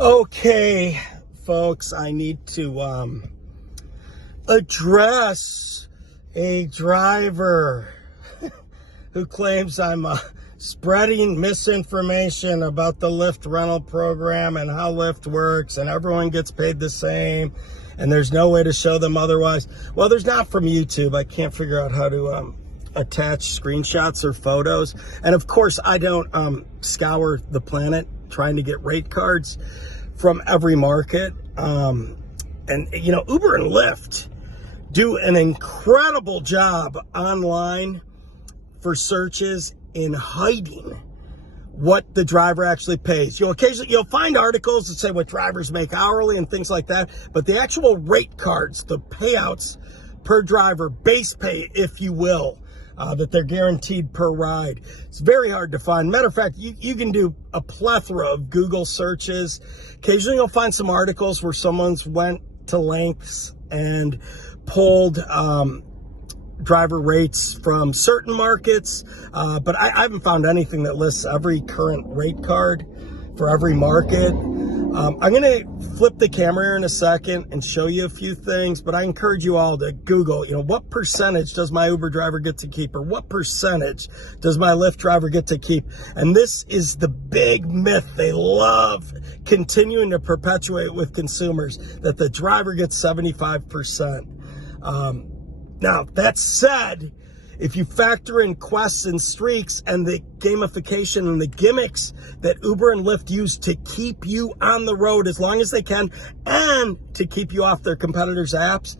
Okay, folks, I need to address a driver who claims I'm spreading misinformation about the Lyft rental program and how Lyft works and everyone gets paid the same and there's no way to show them otherwise. Well, there's not from YouTube. I can't figure out how to attach screenshots or photos. And of course, I don't scour the planet trying to get rate cards from every market. And you know, Uber and Lyft do an incredible job online for searches in hiding what the driver actually pays. You'll find articles that say what drivers make hourly and things like that, but the actual rate cards, the payouts per driver, base pay, if you will, that they're guaranteed per ride, it's very hard to find. Matter of fact, you can do a plethora of Google searches. Occasionally you'll find some articles where someone's went to lengths and pulled driver rates from certain markets, but I haven't found anything that lists every current rate card for every market. I'm going to flip the camera here in a second and show you a few things, but I encourage you all to Google, what percentage does my Uber driver get to keep, or what percentage does my Lyft driver get to keep? And this is the big myth they love continuing to perpetuate with consumers, that the driver gets 75%. Now, that said, if you factor in quests and streaks and the gamification and the gimmicks that Uber and Lyft use to keep you on the road as long as they can and to keep you off their competitors' apps,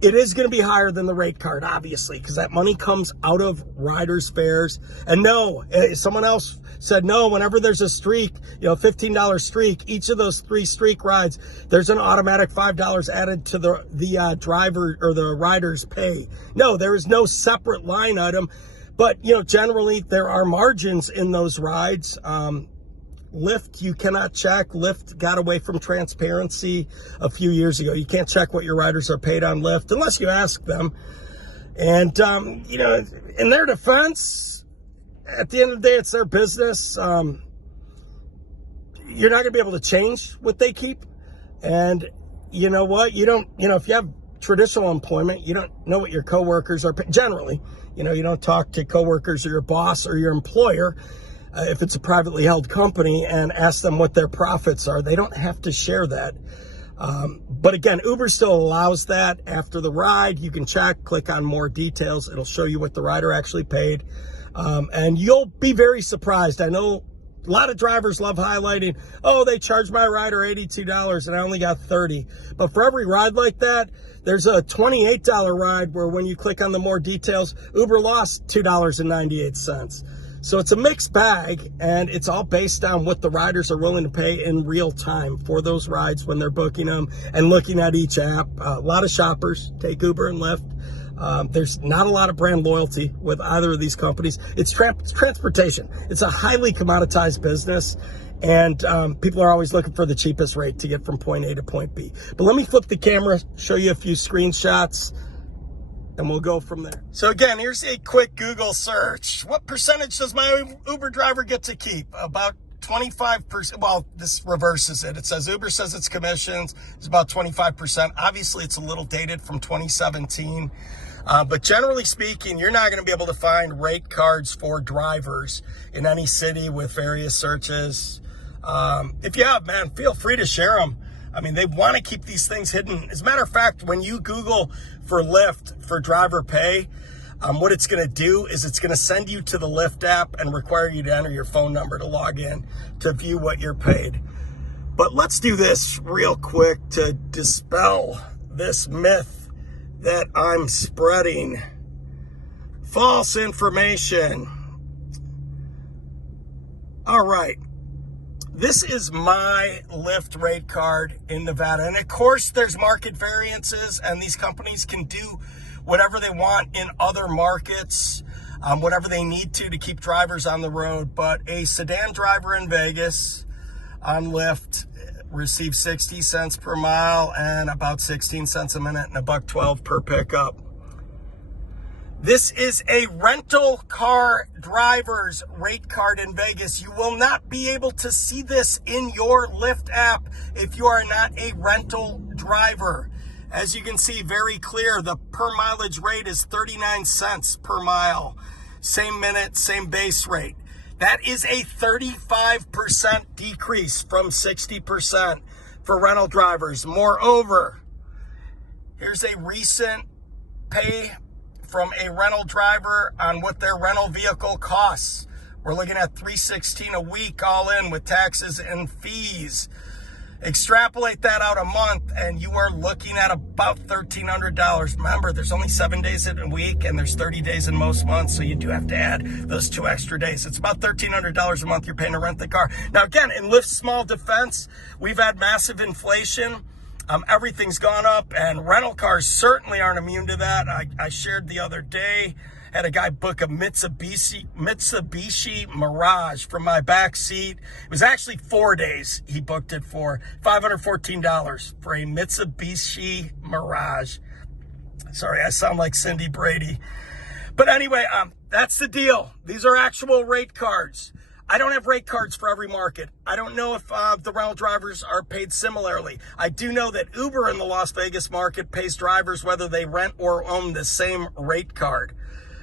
it is going to be higher than the rate card, obviously, because that money comes out of riders' fares. And no, someone else said no, whenever there's a streak, $15 streak, each of those 3 streak rides, there's an automatic $5 added to the driver or the rider's pay. No, there is no separate line item, but generally there are margins in those rides. Lyft, you cannot check. Lyft got away from transparency a few years ago. You can't check what your riders are paid on Lyft unless you ask them. And, in their defense, at the end of the day, it's their business. You're not going to be able to change what they keep. And you know what? You don't, if you have traditional employment, you don't know what your coworkers are generally. You don't talk to coworkers or your boss or your employer if it's a privately held company and ask them what their profits are. They don't have to share that. But again, Uber still allows that. After the ride, you can check, click on more details. It'll show you what the rider actually paid. And you'll be very surprised. I know a lot of drivers love highlighting, oh, they charged my rider $82 and I only got $30. But for every ride like that, there's a $28 ride where when you click on the more details, Uber lost $2.98. So it's a mixed bag, and it's all based on what the riders are willing to pay in real time for those rides when they're booking them and looking at each app. A lot of shoppers take Uber and Lyft. There's not a lot of brand loyalty with either of these companies. It's transportation. It's a highly commoditized business, and people are always looking for the cheapest rate to get from point A to point B. But let me flip the camera, show you a few screenshots, and we'll go from there. So again, here's a quick Google search. What percentage does my Uber driver get to keep? About 25%. Well, this reverses it. It says Uber says its commissions is about 25%. Obviously, it's a little dated from 2017. But generally speaking, you're not going to be able to find rate cards for drivers in any city with various searches. If you have, man, feel free to share them. I mean, they want to keep these things hidden. As a matter of fact, when you Google for Lyft for driver pay, what it's going to do is it's going to send you to the Lyft app and require you to enter your phone number to log in to view what you're paid. But let's do this real quick to dispel this myth that I'm spreading. False information. All right. This is my Lyft rate card in Nevada. And of course, there's market variances, and these companies can do whatever they want in other markets, whatever they need to keep drivers on the road. But a sedan driver in Vegas on Lyft receives 60 cents per mile and about 16 cents a minute and $1.12 per pickup. This is a rental car driver's rate card in Vegas. You will not be able to see this in your Lyft app if you are not a rental driver. As you can see very clear, the per mileage rate is 39 cents per mile. Same minute, same base rate. That is a 35% decrease from 60% for rental drivers. Moreover, here's a recent pay from a rental driver on what their rental vehicle costs. We're looking at $316 a week all in with taxes and fees. Extrapolate that out a month and you are looking at about $1,300. Remember, there's only 7 days in a week and there's 30 days in most months, so you do have to add those 2 extra days. It's about $1,300 a month you're paying to rent the car. Now again, in Lyft's small defense, we've had massive inflation. Everything's gone up, and rental cars certainly aren't immune to that. I shared the other day, had a guy book a Mitsubishi Mirage from my back seat. It was actually 4 days he booked it for, $514 for a Mitsubishi Mirage. Sorry, I sound like Cindy Brady. But anyway, that's the deal. These are actual rate cards. I don't have rate cards for every market. I don't know if the rental drivers are paid similarly. I do know that Uber in the Las Vegas market pays drivers whether they rent or own the same rate card.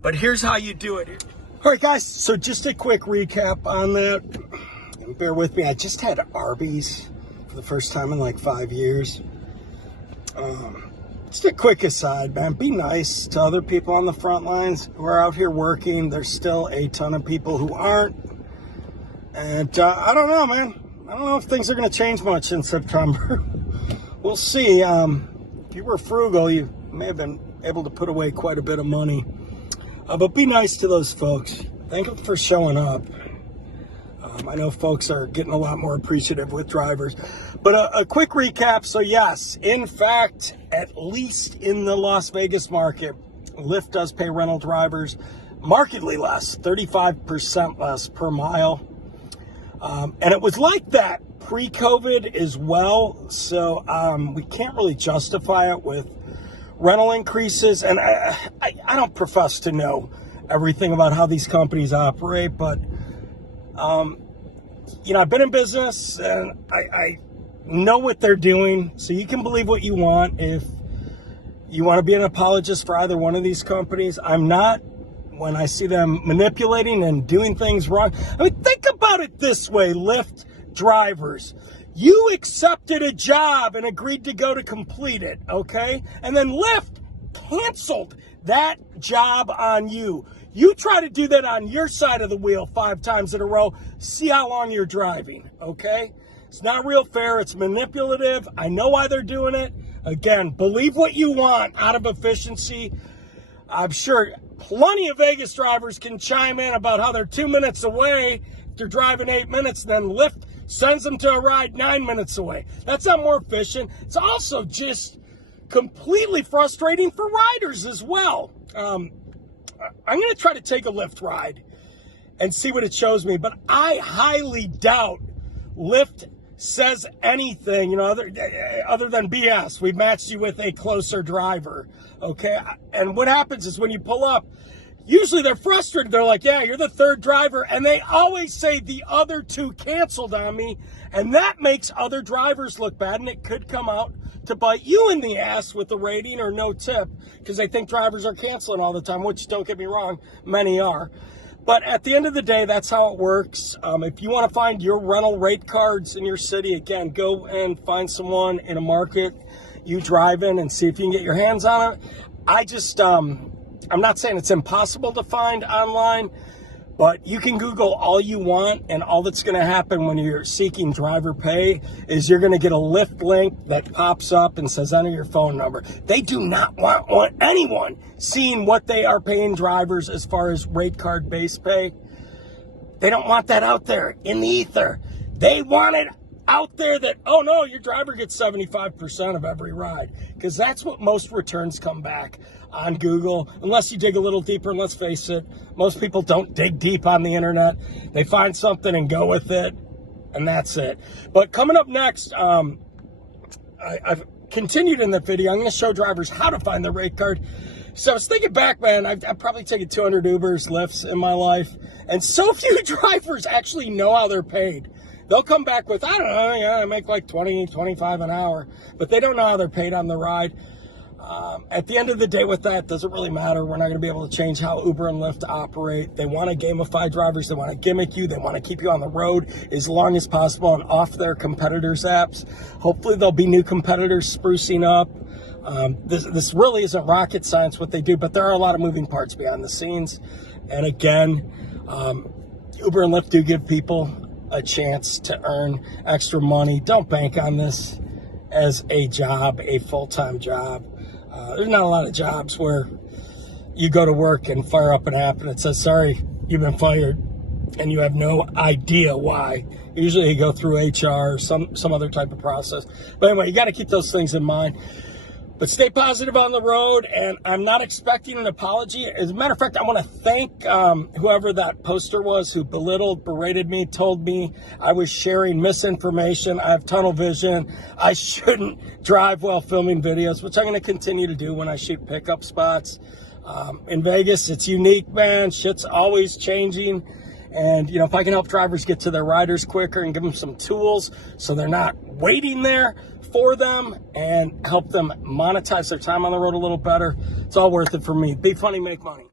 But here's how you do it. All right, guys, so just a quick recap on that. And bear with me, I just had Arby's for the first time in like 5 years. Just a quick aside, man, be nice to other people on the front lines who are out here working. There's still a ton of people who aren't. And I don't know, man. I don't know if things are going to change much in September. We'll see. If you were frugal, you may have been able to put away quite a bit of money. But be nice to those folks. Thank them for showing up. I know folks are getting a lot more appreciative with drivers. But a quick recap. So yes, in fact, at least in the Las Vegas market, Lyft does pay rental drivers markedly less, 35% less per mile. And it was like that pre-COVID as well, so we can't really justify it with rental increases. And I don't profess to know everything about how these companies operate, but, you know, I've been in business and I know what they're doing, so you can believe what you want. If you want to be an apologist for either one of these companies, I'm not. When I see them manipulating and doing things wrong. I mean, think about it this way, Lyft drivers. You accepted a job and agreed to go to complete it, okay? And then Lyft canceled that job on you. You try to do that on your side of the wheel 5 times in a row. See how long you're driving, okay? It's not real fair. It's manipulative. I know why they're doing it. Again, believe what you want out of efficiency. I'm sure plenty of Vegas drivers can chime in about how they're 2 minutes away. They're driving 8 minutes, then Lyft sends them to a ride 9 minutes away. That's not more efficient. It's also just completely frustrating for riders as well. I'm going to try to take a Lyft ride and see what it shows me, but I highly doubt Lyft says anything, you know, other than BS. We matched you with a closer driver, okay? And what happens is when you pull up, usually they're frustrated. They're like, yeah, you're the 3rd driver. And they always say the other 2 canceled on me. And that makes other drivers look bad. And it could come out to bite you in the ass with a rating or no tip because they think drivers are canceling all the time, which, don't get me wrong, many are. But at the end of the day, that's how it works. If you want to find your rental rate cards in your city, again, go and find someone in a market you drive in and see if you can get your hands on it. I just, I'm not saying it's impossible to find online, but you can Google all you want, and all that's going to happen when you're seeking driver pay is you're going to get a Lyft link that pops up and says enter your phone number. They do not want anyone seeing what they are paying drivers as far as rate card base pay. They don't want that out there in the ether. They want it out there that, oh no, your driver gets 75% of every ride, because that's what most returns come back on Google, unless you dig a little deeper. And let's face it, most people don't dig deep on the internet. They find something and go with it, and that's it. But coming up next, I've continued in the video. I'm going to show drivers how to find the rate card. So I was thinking back, man, I've probably taken 200 Ubers, Lyfts in my life, and so few drivers actually know how they're paid. They'll come back with, I don't know, yeah, I make like 20, 25 an hour, but they don't know how they're paid on the ride. At the end of the day with that, doesn't really matter. We're not going to be able to change how Uber and Lyft operate. They want to gamify drivers. They want to gimmick you. They want to keep you on the road as long as possible and off their competitors' apps. Hopefully there'll be new competitors sprucing up. This really isn't rocket science what they do, but there are a lot of moving parts behind the scenes. And again, Uber and Lyft do give people a chance to earn extra money. Don't bank on this as a job, a full-time job. There's not a lot of jobs where you go to work and fire up an app and it says, sorry, you've been fired, and you have no idea why. Usually you go through HR or some other type of process. But anyway, you got to keep those things in mind. But stay positive on the road, and I'm not expecting an apology. As a matter of fact, I want to thank whoever that poster was who belittled, berated me, told me I was sharing misinformation. I have tunnel vision. I shouldn't drive while filming videos, which I'm going to continue to do when I shoot pickup spots. In Vegas, it's unique, man. Shit's always changing. And, if I can help drivers get to their riders quicker and give them some tools so they're not waiting there for them and help them monetize their time on the road a little better, it's all worth it for me. Be funny, make money.